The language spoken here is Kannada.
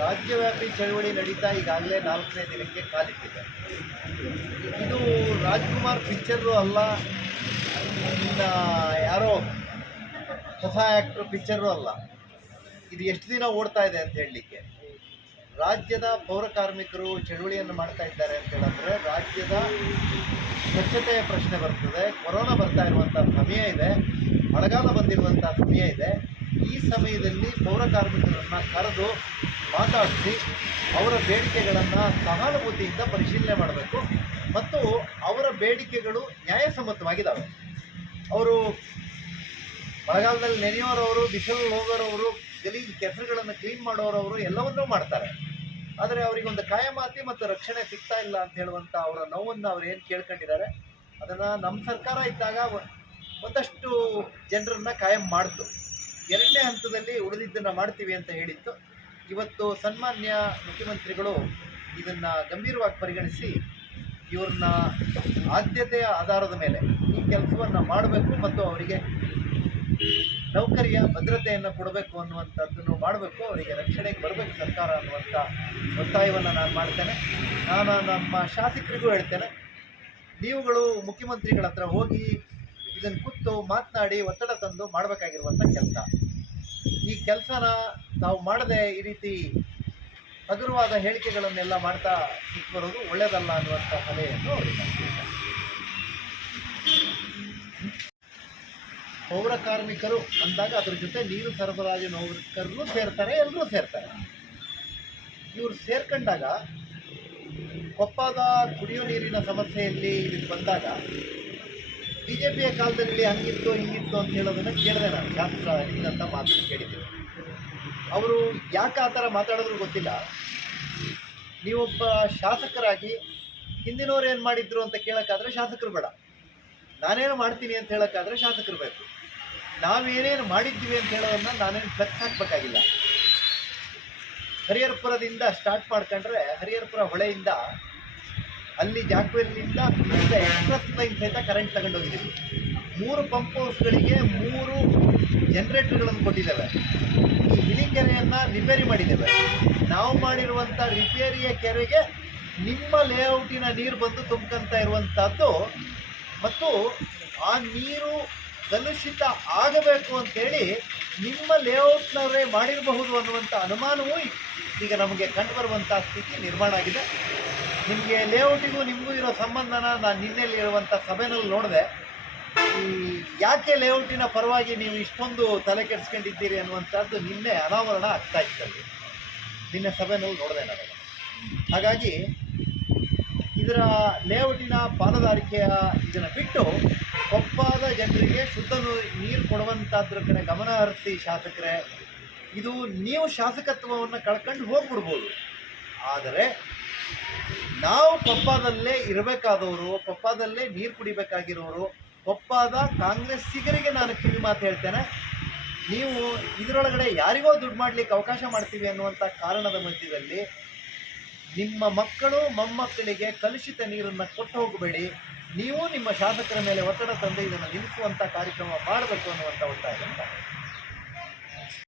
ರಾಜ್ಯವ್ಯಾಪಿ ಚಳವಳಿ ನಡೀತಾ ಈಗಾಗಲೇ ನಾಲ್ಕನೇ ದಿನಕ್ಕೆ ಕಾಲಿಟ್ಟಿದೆ. ಇದು ರಾಜ್ಕುಮಾರ್ ಪಿಕ್ಚರು ಅಲ್ಲ, ಇನ್ನು ಯಾರೋ ಹೊಸ ಆ್ಯಕ್ಟ್ರು ಪಿಕ್ಚರು ಅಲ್ಲ. ಇದು ಎಷ್ಟು ದಿನ ಓಡ್ತಾ ಇದೆ ಅಂತ ಹೇಳಲಿಕ್ಕೆ. ರಾಜ್ಯದ ಪೌರ ಕಾರ್ಮಿಕರು ಚಳುವಳಿಯನ್ನು ಮಾಡ್ತಾ ಇದ್ದಾರೆ ಅಂತ ಹೇಳಿದ್ರೆ, ರಾಜ್ಯದ ಸ್ವಚ್ಛತೆಯ ಪ್ರಶ್ನೆ ಬರ್ತದೆ, ಕೊರೋನಾ ಬರ್ತಾ ಇರುವಂಥ ಸಮಯ ಇದೆ, ಮಳೆಗಾಲ ಬಂದಿರುವಂಥ ಸಮಯ ಇದೆ. ಈ ಸಮಯದಲ್ಲಿ ಪೌರ ಕಾರ್ಮಿಕರನ್ನು ಕರೆದು ಮಾತಾಡಿಸಿ ಅವರ ಬೇಡಿಕೆಗಳನ್ನು ಸಹಾನುಭೂತಿಯಿಂದ ಪರಿಶೀಲನೆ ಮಾಡಬೇಕು ಮತ್ತು ಅವರ ಬೇಡಿಕೆಗಳು ನ್ಯಾಯಸಮ್ಮತವಾಗಿದ್ದಾವೆ. ಅವರು ಮಳೆಗಾಲದಲ್ಲಿ ನೆನೆಯೋರವರು ಬಿಸಿಲು ಹೋಗೋರವರು ಗಲೀಜು ಕೆಸರುಗಳನ್ನು ಕ್ಲೀನ್ ಮಾಡೋರವರು ಎಲ್ಲವನ್ನೂ ಮಾಡ್ತಾರೆ. ಆದರೆ ಅವರಿಗೆ ಒಂದು ಕಾಯಮಾತಿ ಮತ್ತು ರಕ್ಷಣೆ ಸಿಗ್ತಾ ಇಲ್ಲ ಅಂತ ಹೇಳುವಂಥ ಅವರ ನೋವನ್ನು ಅವ್ರು ಏನು ಕೇಳ್ಕೊಂಡಿದ್ದಾರೆ? ಅದನ್ನು ನಮ್ಮ ಸರ್ಕಾರ ಇದ್ದಾಗ ಒಂದಷ್ಟು ಜನರನ್ನ ಕಾಯಂ ಮಾಡ್ತು. ಎರಡನೇ ಹಂತದಲ್ಲಿ ಉಳಿದಿದ್ದನ್ನು ಮಾಡ್ತೀವಿ ಅಂತ ಹೇಳಿತ್ತು. ಇವತ್ತು ಸನ್ಮಾನ್ಯ ಮುಖ್ಯಮಂತ್ರಿಗಳು ಇದನ್ನು ಗಂಭೀರವಾಗಿ ಪರಿಗಣಿಸಿ ಇವ್ರನ್ನ ಆದ್ಯತೆಯ ಆಧಾರದ ಮೇಲೆ ಈ ಕೆಲಸವನ್ನು ಮಾಡಬೇಕು ಮತ್ತು ಅವರಿಗೆ ನೌಕರಿಯ ಭದ್ರತೆಯನ್ನು ಕೊಡಬೇಕು ಅನ್ನುವಂಥದ್ದನ್ನು ಮಾಡಬೇಕು, ಅವರಿಗೆ ರಕ್ಷಣೆಗೆ ಬರಬೇಕು ಸರ್ಕಾರ ಅನ್ನುವಂಥ ಒತ್ತಾಯವನ್ನು ನಾನು ಮಾಡ್ತೇನೆ. ನಾನು ನಮ್ಮ ಶಾಸಕರಿಗೂ ಹೇಳ್ತೇನೆ, ನೀವುಗಳು ಮುಖ್ಯಮಂತ್ರಿಗಳ ಹತ್ರ ಹೋಗಿ ಇದನ್ನು ಕೂತು ಮಾತನಾಡಿ ಒತ್ತಡ ತಂದು ಮಾಡಬೇಕಾಗಿರುವಂಥ ಕೆಲಸ. ಈ ಕೆಲಸನ ನಾವು ಮಾಡದೆ ಈ ರೀತಿ ಹಗುರವಾದ ಹೇಳಿಕೆಗಳನ್ನೆಲ್ಲ ಮಾಡ್ತಾ ಬರೋದು ಒಳ್ಳೆಯದಲ್ಲ ಅನ್ನುವಂಥ ಸಲಹೆಯನ್ನು ಅವರಿಗೆ. ಪೌರ ಕಾರ್ಮಿಕರು ಅಂದಾಗ ಅದ್ರ ಜೊತೆ ನೀರು ಸರಬರಾಜು ನೌಕರರು ಸೇರ್ತಾರೆ ಎಲ್ಲರೂ ಸೇರ್ತಾರೆ ಇವರು ಸೇರ್ಕೊಂಡಾಗ ಕೊಪ್ಪದ ಕುಡಿಯುವ ನೀರಿನ ಸಮಸ್ಯೆಯಲ್ಲಿ ಇದಕ್ಕೆ ಬಂದಾಗ ಬಿ ಜೆ ಪಿಯ ಕಾಲದಲ್ಲಿ ಹಂಗಿತ್ತು ಹಿಂಗಿತ್ತು ಅಂತ ಹೇಳೋದನ್ನು ಕೇಳಿದೆ ನಾನು. ಶಾಸ್ತ್ರ ಹಿಂಗಂತ ಮಾತನ್ನು ಕೇಳಿದ್ದೀನಿ ಅವರು ಯಾಕೆ ಆ ಥರ ಮಾತಾಡಿದ್ರು ಗೊತ್ತಿಲ್ಲ. ನೀವೊಬ್ಬ ಶಾಸಕರಾಗಿ ಹಿಂದಿನವ್ರು ಏನು ಮಾಡಿದ್ರು ಅಂತ ಕೇಳೋಕ್ಕಾದ್ರೆ ಶಾಸಕರು ಬೇಡ. ನಾನೇನು ಮಾಡ್ತೀನಿ ಅಂತ ಹೇಳೋಕ್ಕಾದ್ರೆ ಶಾಸಕರು ಬೇಕು ನಾವೇನೇನು ಮಾಡಿದ್ದೀವಿ ಅಂತ ಹೇಳೋದನ್ನ ನಾನೇನು ಫ್ಲೆಕ್ಸ್ ಹಾಕಬೇಕಾಗಿಲ್ಲ. ಹರಿಹರಪುರದಿಂದ ಸ್ಟಾರ್ಟ್ ಮಾಡ್ಕೊಂಡ್ರೆ ಹರಿಹರಪುರ ಹೊಳೆಯಿಂದ ಅಲ್ಲಿ ಜಾಕ್ವೆಲ್ಲಿಂದ ಎಕ್ಸ್ಪ್ರೆಸ್ ಲೈನ್ ಸಹಿತ ಕರೆಂಟ್ ತಗೊಂಡೋಗಿದ್ದೀವಿ ಮೂರು ಪಂಪ್ ಹೌಸ್ಗಳಿಗೆ ಮೂರು ಜನರೇಟರ್ಗಳನ್ನು ಕೊಟ್ಟಿದ್ದೇವೆ. ಈ ಹಿಳಿ ಕೆರೆಯನ್ನು ರಿಪೇರಿ ಮಾಡಿದ್ದೇವೆ. ನಾವು ಮಾಡಿರುವಂಥ ರಿಪೇರಿಯ ಕೆರೆಗೆ ನಿಮ್ಮ ಲೇಔಟಿನ ನೀರು ಬಂದು ತುಂಬ್ಕೊಂತ ಇರುವಂಥದ್ದು ಮತ್ತು ಆ ನೀರು ಕಲುಷಿತ ಆಗಬೇಕು ಅಂತೇಳಿ ನಿಮ್ಮ ಲೇಔಟ್ನವರೇ ಮಾಡಿರಬಹುದು ಅನ್ನುವಂಥ ಅನುಮಾನವೂ ಈಗ ನಮಗೆ ಕಂಡುಬರುವಂಥ ಸ್ಥಿತಿ ನಿರ್ಮಾಣ ಆಗಿದೆ. ನಿಮಗೆ ಲೇಔಟಿಗೂ ನಿಮಗೂ ಇರೋ ಸಂಬಂಧನ ನಾನು ನಿನ್ನೆಲ್ಲಿ ಇರುವಂಥ ಸಭೆನಲ್ಲಿ ನೋಡಿದೆ. ಈ ಯಾಕೆ ಲೇಔಟಿನ ಪರವಾಗಿ ನೀವು ಇಷ್ಟೊಂದು ತಲೆ ಕೆಡಿಸ್ಕೊಂಡಿದ್ದೀರಿ ಅನ್ನುವಂಥದ್ದು ನಿನ್ನೆ ಅನಾವರಣ ಆಗ್ತಾ ಇತ್ತಲ್ಲಿ. ನಿನ್ನೆ ಸಭೆನಲ್ಲಿ ನೋಡಿದೆ ನಾನು. ಹಾಗಾಗಿ ಇದರ ಲೇಔಟಿನ ಪಾಲುದಾರಿಕೆಯ ಇದನ್ನು ಬಿಟ್ಟು ಕೊಪ್ಪಾದ ಜನರಿಗೆ ಶುದ್ಧ ನೀರು ಕೊಡುವಂಥದ್ರ ಕಡೆ ಗಮನ ಹರಿಸಿ ಶಾಸಕರೇ, ಇದು ನೀವು ಶಾಸಕತ್ವವನ್ನು ಕಳ್ಕೊಂಡು ಹೋಗ್ಬಿಡ್ಬೋದು. ಆದರೆ ನಾವು ಪಪ್ಪಾದಲ್ಲೇ ಇರಬೇಕಾದವರು ಕೊಪ್ಪದಲ್ಲೇ ನೀರು ಕುಡಿಬೇಕಾಗಿರೋರು ಕೊಪ್ಪದ ಕಾಂಗ್ರೆಸ್ಸಿಗರಿಗೆ ನಾನು ಕಿವಿ ಮಾತು ಹೇಳ್ತೇನೆ. ನೀವು ಇದರೊಳಗಡೆ ಯಾರಿಗೋ ದುಡ್ಡು ಮಾಡಲಿಕ್ಕೆ ಅವಕಾಶ ಮಾಡ್ತೀವಿ ಅನ್ನುವಂಥ ಕಾರಣದ ಮಧ್ಯದಲ್ಲಿ ನಿಮ್ಮ ಮಕ್ಕಳು ಮೊಮ್ಮಕ್ಕಳಿಗೆ ಕಲುಷಿತ ನೀರನ್ನು ಕೊಟ್ಟು ಹೋಗಬೇಡಿ. ನೀವು ನಿಮ್ಮ ಶಾಸಕರ ಮೇಲೆ ಒತ್ತಡ ತಂದು ಇದನ್ನು ನಿಲ್ಲಿಸುವಂಥ ಕಾರ್ಯಕ್ರಮ ಮಾಡಬೇಕು ಅನ್ನುವಂಥ ಒತ್ತಾಯ